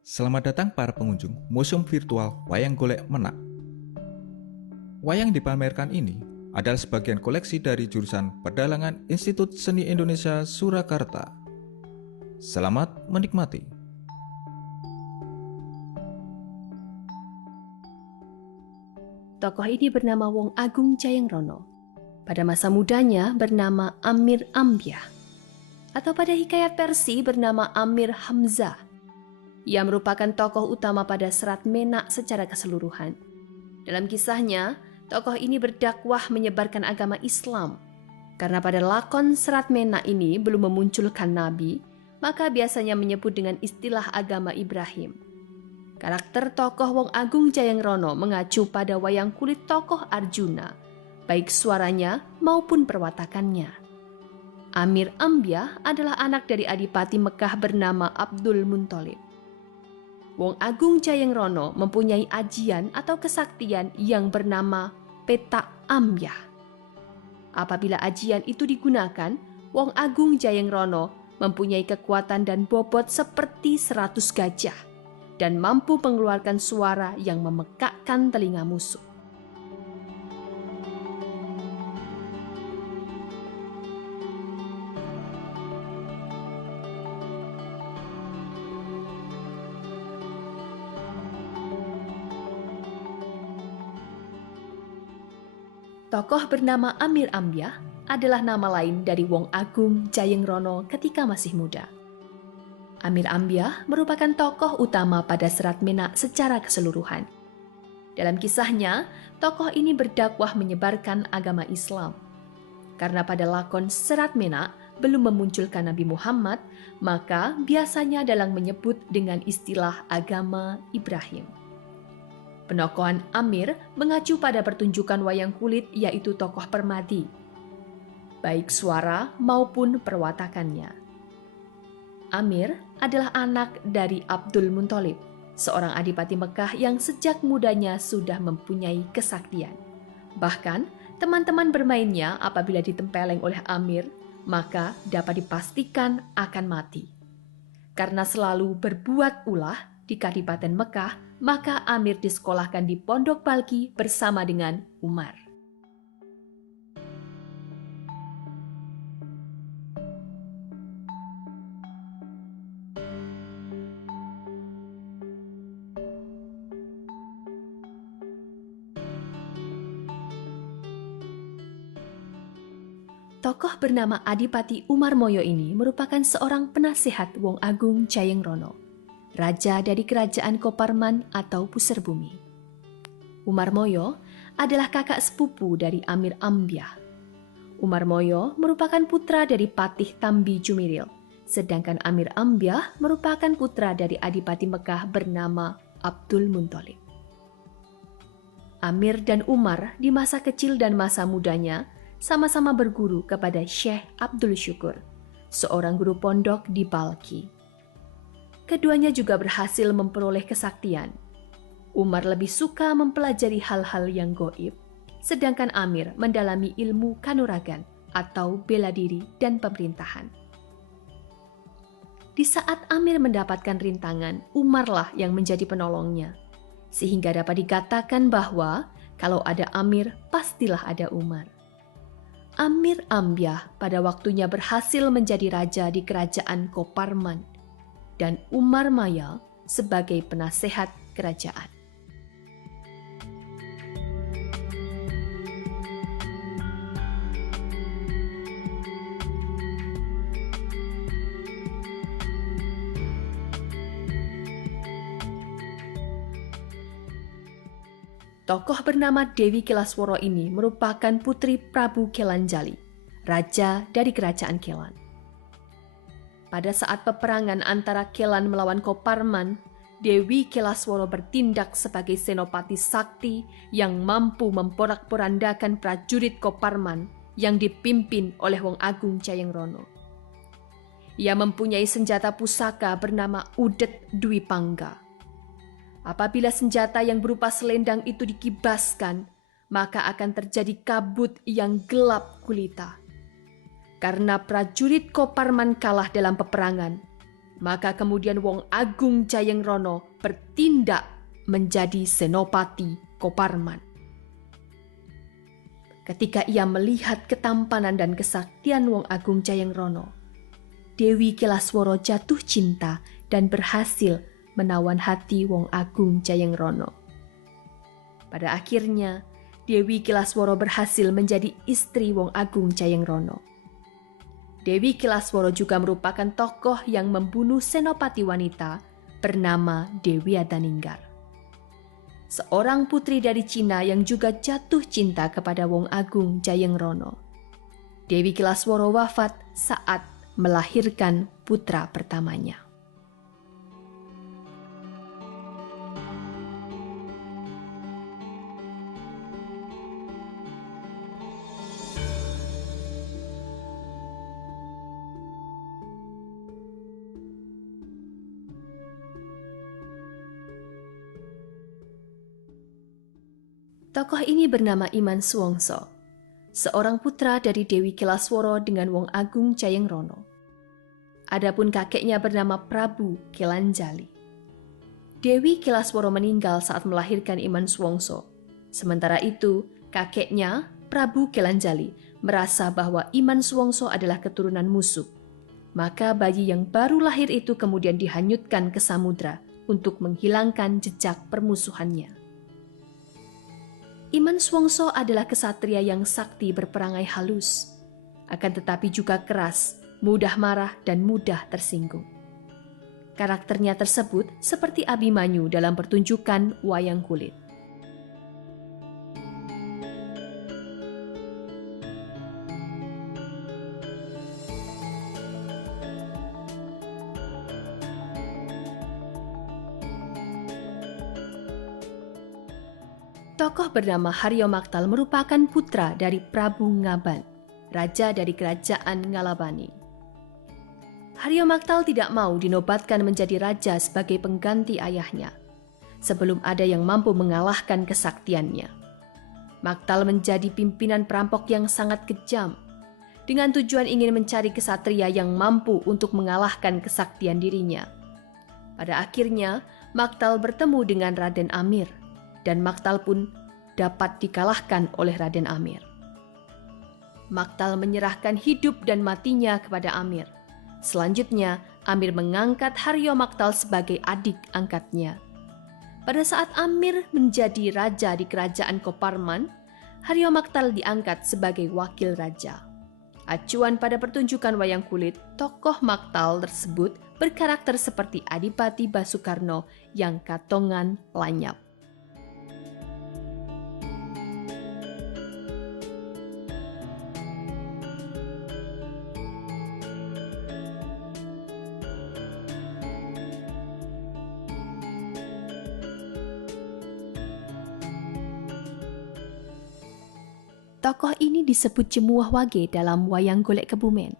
Selamat datang para pengunjung Museum Virtual Wayang Golek Menak. Wayang dipamerkan ini adalah sebagian koleksi dari jurusan Pedalangan Institut Seni Indonesia Surakarta. Selamat menikmati. Tokoh ini bernama Wong Agung Jayengrono. Pada masa mudanya bernama Amir Ambyah, atau pada hikayat Persi bernama Amir Hamzah. Ia merupakan tokoh utama pada Serat Menak secara keseluruhan. Dalam kisahnya, tokoh ini berdakwah menyebarkan agama Islam. Karena pada lakon Serat Menak ini belum memunculkan nabi, maka biasanya menyebut dengan istilah agama Ibrahim. Karakter tokoh Wong Agung Jayengrono mengacu pada wayang kulit tokoh Arjuna, baik suaranya maupun perwatakannya. Amir Ambyah adalah anak dari Adipati Mekah bernama Abdul Munthalib. Wong Agung Jayengrono mempunyai ajian atau kesaktian yang bernama Petak Ambyah. Apabila ajian itu digunakan, Wong Agung Jayengrono mempunyai kekuatan dan bobot seperti 100 gajah dan mampu mengeluarkan suara yang memekakkan telinga musuh. Tokoh bernama Amir Ambyah adalah nama lain dari Wong Agung Jayengrono ketika masih muda. Amir Ambyah merupakan tokoh utama pada Serat Menak secara keseluruhan. Dalam kisahnya, tokoh ini berdakwah menyebarkan agama Islam. Karena pada lakon Serat Menak belum memunculkan Nabi Muhammad, maka biasanya dalang menyebut dengan istilah agama Ibrahim. Penokohan Amir mengacu pada pertunjukan wayang kulit, yaitu tokoh Permadi, baik suara maupun perwatakannya. Amir adalah anak dari Abdul Munthalib, seorang adipati Mekah yang sejak mudanya sudah mempunyai kesaktian. Bahkan, teman-teman bermainnya apabila ditempeleng oleh Amir, maka dapat dipastikan akan mati. Karena selalu berbuat ulah di Kadipaten Mekah, maka Amir disekolahkan di Pondok Balki bersama dengan Umar. Tokoh bernama Adipati Umarmoyo ini merupakan seorang penasihat Wong Agung Jayengrono, raja dari kerajaan Koparman atau Puserbumi. Umarmoyo adalah kakak sepupu dari Amir Ambyah. Umarmoyo merupakan putra dari Patih Tambi Jumiril, sedangkan Amir Ambyah merupakan putra dari Adipati Mekah bernama Abdul Munthalib. Amir dan Umar di masa kecil dan masa mudanya sama-sama berguru kepada Syekh Abdul Syukur, seorang guru pondok di Balki. Keduanya juga berhasil memperoleh kesaktian. Umar lebih suka mempelajari hal-hal yang gaib, sedangkan Amir mendalami ilmu kanuragan atau bela diri dan pemerintahan. Di saat Amir mendapatkan rintangan, Umarlah yang menjadi penolongnya, sehingga dapat dikatakan bahwa kalau ada Amir, pastilah ada Umar. Amir Ambyah pada waktunya berhasil menjadi raja di kerajaan Koparman, dan Umar Maya sebagai penasehat kerajaan. Tokoh bernama Dewi Kelasworo ini merupakan putri Prabu Kelanjali, raja dari kerajaan Kelan. Pada saat peperangan antara Kelan melawan Koparman, Dewi Kelasworo bertindak sebagai senopati sakti yang mampu memporak-porandakan prajurit Koparman yang dipimpin oleh Wong Agung Jayengrono. Ia mempunyai senjata pusaka bernama Udet Dwi Pangga. Apabila senjata yang berupa selendang itu dikibaskan, maka akan terjadi kabut yang gelap gulita. Karena prajurit Koparman kalah dalam peperangan, Maka kemudian Wong Agung Jayengrono bertindak menjadi Senopati Koparman. Ketika ia melihat ketampanan dan kesaktian Wong Agung Jayengrono, Dewi Kilaswara jatuh cinta dan berhasil menawan hati Wong Agung Jayengrono. Pada akhirnya, Dewi Kilaswara berhasil menjadi istri Wong Agung Jayengrono. Dewi Kilaswara juga merupakan tokoh yang membunuh senopati wanita bernama Dewi Adaninggar, seorang putri dari Cina yang juga jatuh cinta kepada Wong Agung Jayengrono. Dewi Kilaswara wafat saat melahirkan putra pertamanya. Tokoh ini bernama Iman Suwongso, seorang putra dari Dewi Kilaswara dengan Wong Agung Jayengrono. Adapun kakeknya bernama Prabu Kelanjali. Dewi Kilaswara meninggal saat melahirkan Iman Suwongso. Sementara itu, kakeknya, Prabu Kelanjali, merasa bahwa Iman Suwongso adalah keturunan musuh. Maka bayi yang baru lahir itu kemudian dihanyutkan ke samudra untuk menghilangkan jejak permusuhannya. Iman Suwongso adalah kesatria yang sakti berperangai halus, akan tetapi juga keras, mudah marah dan mudah tersinggung. Karakternya tersebut seperti Abimanyu dalam pertunjukan wayang kulit. Tokoh bernama Haryo Maktal merupakan putra dari Prabu Ngaban, raja dari kerajaan Ngalabani. Haryo Maktal tidak mau dinobatkan menjadi raja sebagai pengganti ayahnya, sebelum ada yang mampu mengalahkan kesaktiannya. Maktal menjadi pimpinan perampok yang sangat kejam, dengan tujuan ingin mencari kesatria yang mampu untuk mengalahkan kesaktian dirinya. Pada akhirnya, Maktal bertemu dengan Raden Amir, dan Maktal pun dapat dikalahkan oleh Raden Amir. Maktal menyerahkan hidup dan matinya kepada Amir. Selanjutnya, Amir mengangkat Haryo Maktal sebagai adik angkatnya. Pada saat Amir menjadi raja di kerajaan Koparman, Haryo Maktal diangkat sebagai wakil raja. Acuan pada pertunjukan wayang kulit, tokoh Maktal tersebut berkarakter seperti Adipati Basukarno yang katongan lanyap. Tokoh ini disebut Jemuwah Wage dalam wayang golek Kebumen.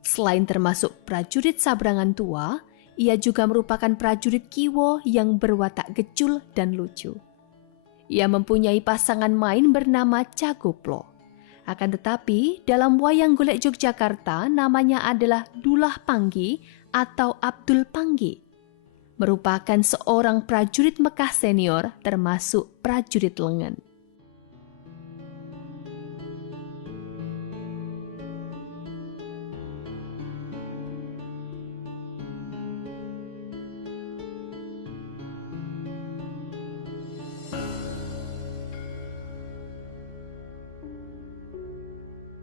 Selain termasuk prajurit sabrangan tua, ia juga merupakan prajurit kiwo yang berwatak gecul dan lucu. Ia mempunyai pasangan main bernama Cagoplo. Akan tetapi, dalam wayang golek Yogyakarta namanya adalah Dulah Panggi atau Abdul Panggi. Merupakan seorang prajurit Mekah senior termasuk prajurit lengan.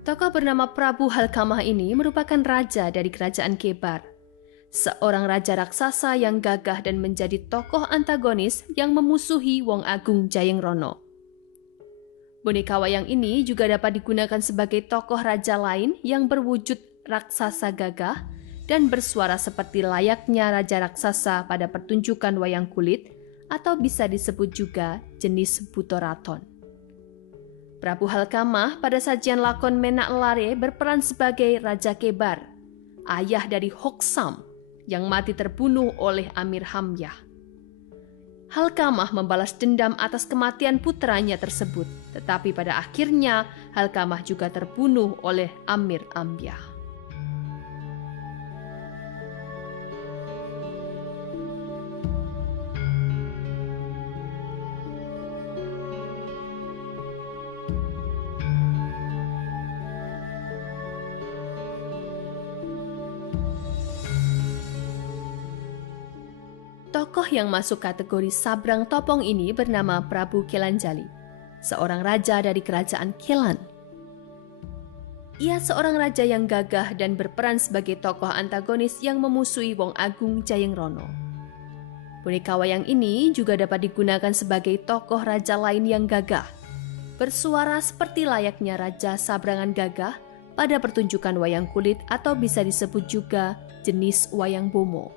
Tokoh bernama Prabu Halkamah ini merupakan raja dari kerajaan Kebar, seorang raja raksasa yang gagah dan menjadi tokoh antagonis yang memusuhi Wong Agung Jayengrono. Boneka wayang ini juga dapat digunakan sebagai tokoh raja lain yang berwujud raksasa gagah dan bersuara seperti layaknya raja raksasa pada pertunjukan wayang kulit atau bisa disebut juga jenis Butoraton. Prabu Halkamah pada sajian lakon Menak Lare berperan sebagai Raja Kebar, ayah dari Hoksam yang mati terbunuh oleh Amir Hamyah. Halkamah membalas dendam atas kematian putranya tersebut, tetapi pada akhirnya Halkamah juga terbunuh oleh Amir Ambyah. Tokoh yang masuk kategori Sabrang Topong ini bernama Prabu Kelanjali, seorang raja dari kerajaan Kelan. Ia seorang raja yang gagah dan berperan sebagai tokoh antagonis yang memusuhi Wong Agung Jayengrono. Boneka wayang ini juga dapat digunakan sebagai tokoh raja lain yang gagah, bersuara seperti layaknya Raja Sabrangan Gagah pada pertunjukan wayang kulit atau bisa disebut juga jenis wayang bomo.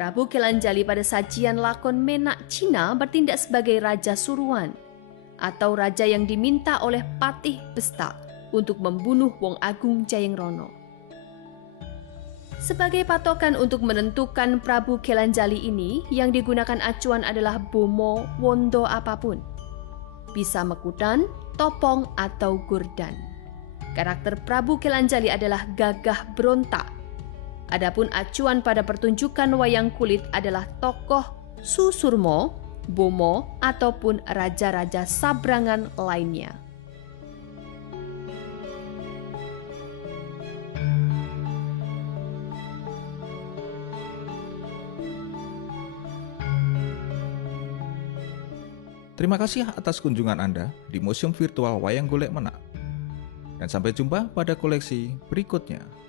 Prabu Kelanjali pada sajian lakon Menak Cina bertindak sebagai Raja Suruhan atau raja yang diminta oleh Patih Bestak untuk membunuh Wong Agung Jayengrono. Sebagai patokan untuk menentukan Prabu Kelanjali ini, yang digunakan acuan adalah bomo wondo apapun. Bisa mekutan, topong, atau gurdan. Karakter Prabu Kelanjali adalah gagah berontak. Adapun acuan pada pertunjukan wayang kulit adalah tokoh Susurmo, bomo, ataupun raja-raja sabrangan lainnya. Terima kasih atas kunjungan Anda di Museum Virtual Wayang Golek Menak. Dan sampai jumpa pada koleksi berikutnya.